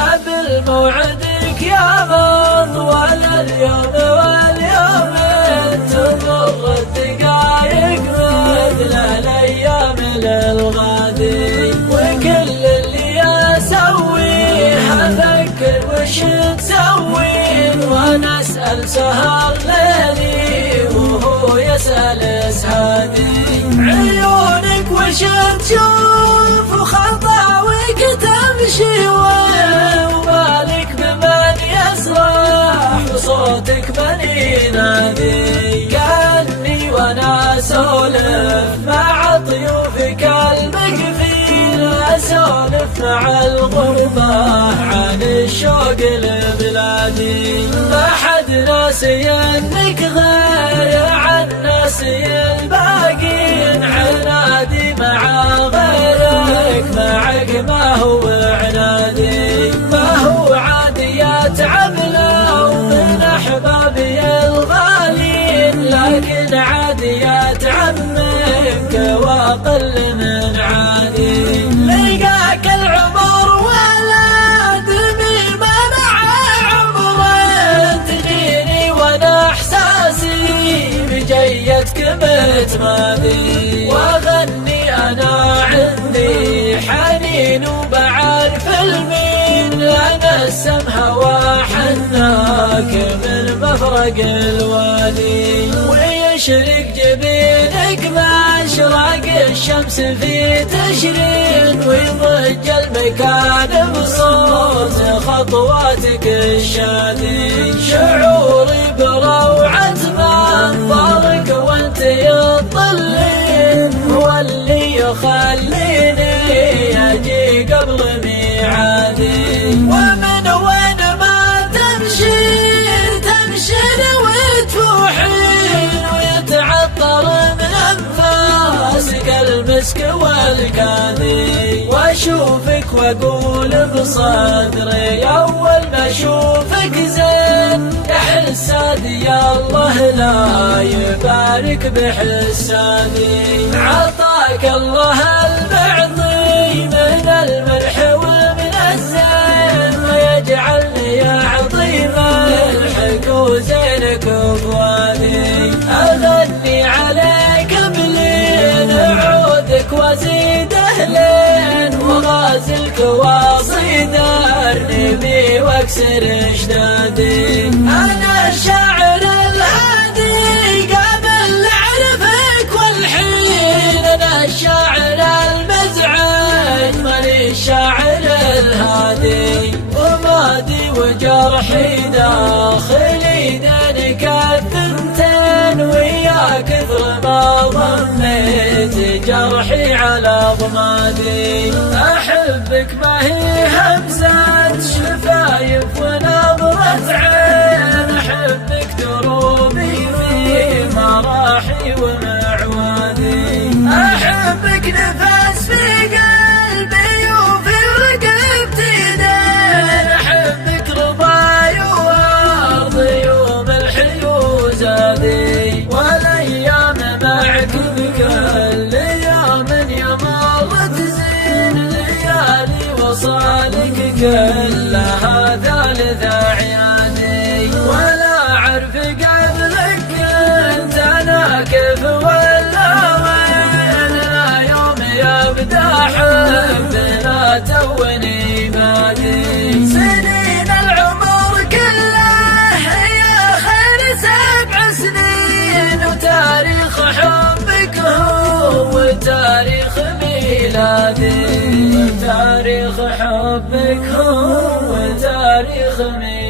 قبل موعدك يا من طوال اليوم واليومين، تمر الدقايق مثل الايام للغادي، وكل اللي اسويه افكر وش تسوين، وانا اسال سهر ليلي وهو يسال اسهادي. عيونك وش تشوف وخطاويك تمشي، ومالك بمن يسرح وصوتك من ينادي. كأني وانا اسولف مع ضيوفك المقفين، اسولف مع الغربة عن الشوق لبلادي. ما حد ناسي انك غير عن ناسي الباقين، عنادي مع غيرك معك ما هو عنادي. ما هو عادي يتعبنا ومن احبابي الغالين، لكن عادي يتعب منك واقل من عادي. لقاك العمر ولا دمي منع عمرك، تجيني وانا احساسي بجيتك متمادي. واغني انا عندي حنين وبعرف المين، انا السمها وحناك من مفرق الوادي. ويشرق جبينك باشراق الشمس في تشرين، ويضج المكان بصوت خطواتك الشادي. شعوري بروعة منظرك وانت يطلين، هو اللي يخليني اجي قبل ميعادي. ومن وين ما تمشي وتفوحين، ويتعطر من انفاسك المسك والكادي. واشوفك واقول بصدري اول ما اشوفك زين، يا حسادي يا الله لا يبارك بحسادي. عطاك الله المعطي من الملح ومن الزين، ويجعلني عظيم الحق وزينك وفؤادي. اغني عليك بلين عودك وازيد اهلين، وغازلك واصيد ارنبي واكسر اشدادي. انا الشاعر الهادي قبل اعرفك والحين، انا الشاعر المزعج ماني الشاعر الهادي. ومادي وجرحي داخلي دينك الثنتين، ويا كثر ما ضميت جرحي على ضمادي. احبك ما هي همزة شفايف ونظرة عين، احبك دروبي في مراحي ومعوادي. احبك نفس في قلبي وفي رقبتي دين، احبك رضاي وارضي وملحي وزادي. والايام معك بكل ايام يا مرت زين، ليالي وصالك كلها ثالث اعيادي. ولا اعرف قبلك كنت انا كيف ولا وين، لا يوم يبدا حبنا توني بادي. سنين العمر كله هي خير 7 سنين، وتاريخ حبك هو تاريخ ميلادي. تاريخ حبك هو تاريخ ميلادي.